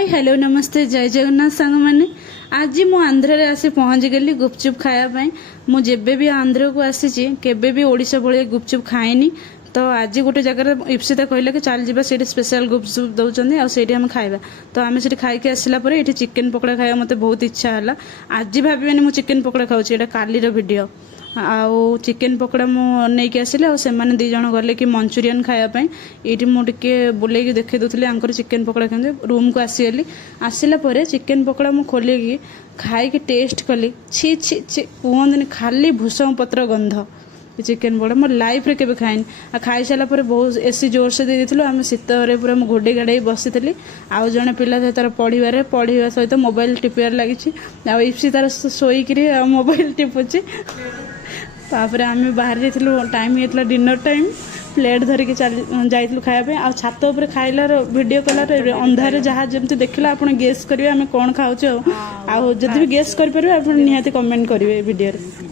Hi hello नमस्ते जय जगन्नाथ सांग मैंने आज मु आंध्र रे आसी पहुँच गली गुपचुप खायापाई। मु जेबे भी आंध्र को आसी केबे भी ओडिशा भले गुपचुप खाएनी। तो आज गोटे जगह इप्सिता कहला कि चल जा स्पेशल गुपचुप दौरान आम खाଇବା। तो आम से खाई आसला ये चिकेन पकोड़ा खाया मत बहुत इच्छा है। आज भावे मुझे चिकेन पकोड़ा खाऊँ यहाँ कालीर वीडियो आउ चिकेन पकोड़ा मुझे आसिले आने दी जन गले कि मंचूरियन खायापाई। ये मुझे बुले देखे दूसरी आंकर चिकेन पकोड़ा खाते रूम को आसीगली। आसला चिकेन पकोड़ा मुझे खोलिकी खाई टेस्ट कली छी छी छी कहते खाली भूसंग पत्र गंध चिकेन पकोड़ा मोर लाइफ रे केबे खाइनी। आ खाई सारा बहुत एसी जोर से देदेलु आम शीत पूरा घोड़े गाड़े बसी आउ जड़े पिला तार पढ़ा सहित मोबाइल टिपार लगी आप्सी तार शोक मोबाइल टिपुची। तापर आम बाहर जाइलु टाइम होता डिनर टाइम प्लेट धरिकी जाइलु खायापे आ छात उपर खाइलार वीडियो कलार अंधारे जहाँ जमी देखला आप गेस करेंगे आम कौन खाऊ जदि भी गेस करेंगे आप निहाती कमेंट करेंगे वीडियो।